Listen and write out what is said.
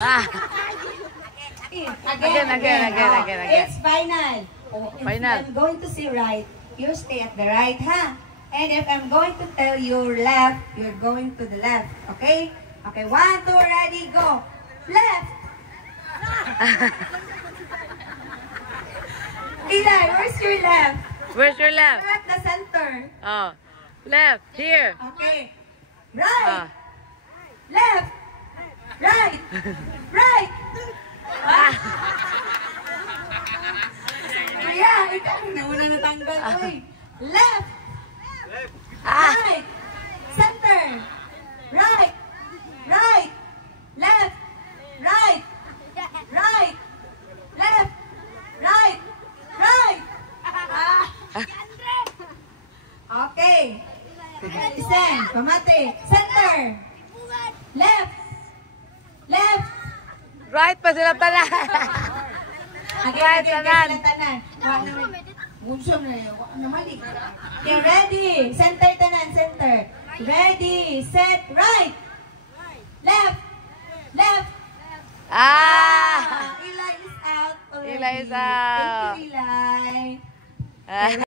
Again. It's final. Final. If I'm going to say right, you stay at the right, huh? And if I'm going to tell you left, you're going to the left. Okay? Okay, 1, 2, ready, go. Left! Eli, where's your left? Where's your left? You're at the center. Oh, left, here. Okay. Right! Left! Right! Right! Kaya, ikaw ang nauna natanggal. Left! Right! Center! Right! Right! Left! Right! Right! Left! Right! Right! Okay. Listen, pamati. Center! Left! Left! Right pa sila pala. Again, sila tanan. Munsyon na yun. Namalik. Okay, ready. Center tanan, center. Ready, set, right. Left. Left. Ah! Eli is out already. Eli is out. Thank you, Eli.